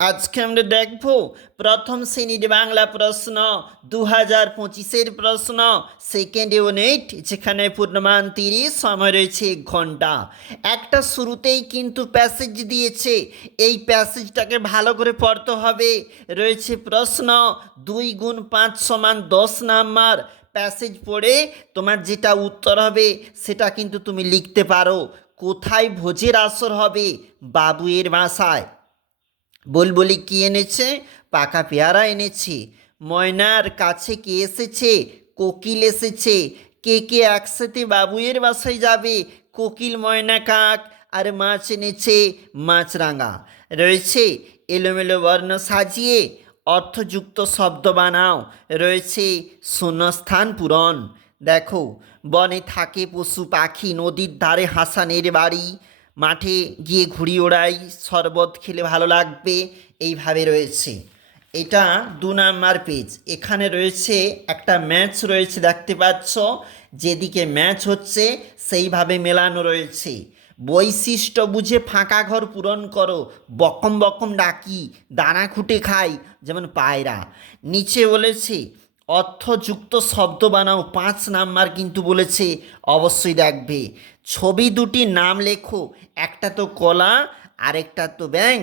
আজকে আমরা দেখব প্রথম শ্রেণীর বাংলা প্রশ্ন 2025-এর প্রশ্ন সেকেন্ড ইউনিট, যেখানে পূর্ণমান 30, সময় রয়েছে 1 ঘন্টা। একটা শুরুতেই কিন্তু প্যাসেজ দিয়েছে, এই প্যাসেজটাকে ভালো করে পড়তে হবে। রয়েছে প্রশ্ন 2 গুণ 5 সমান 10 নাম্বার। প্যাসেজ পড়ে তোমার যেটা উত্তর হবে সেটা কিন্তু তুমি লিখতে পারো। কোথায় ভোজের আসর হবে? বাবুয়ের বাসায়। বুলবুলি কি এনেছে? পাকা পেয়ারা এনেছে। ময়নার কাছে কে এসেছে? কোকিল এসেছে। কে কে একসাথে বাবুয়ের বাসায় যাবে? কোকিল, ময়না, কাক। আর মাছ এনেছে মাছরাঙা। রয়েছে এলোমেলো বর্ণ সাজিয়ে অর্থযুক্ত শব্দ বানাও। রয়েছে শূন্যস্থান পূরণ। দেখো, বনে থাকে পশু পাখি, নদীর ধারে হাসানের বাড়ি, মাঠে গিয়ে ঘুড়ি ওড়াই, শরবত খেলে ভালো লাগবে। এইভাবে রয়েছে। এটা 2 নাম্বার পেজ। এখানে রয়েছে একটা ম্যাচ রয়েছে, দেখতে পাচ্ছ। যেদিকে ম্যাচ হচ্ছে সেইভাবে মেলানো রয়েছে। বৈশিষ্ট্য বুঝে ফাঁকা ঘর পূরণ করো। বকম বকম ডাকি, দানা খুঁটে খাই, যেমন পায়রা। নিচে বলেছে অর্থযুক্ত শব্দ বানাও, 5 নাম্বার কিন্তু বলেছে, অবশ্যই দেখবে। ছবি দুটির নাম লেখো, একটা তো কলা, আরেকটা তো ব্যাঙ।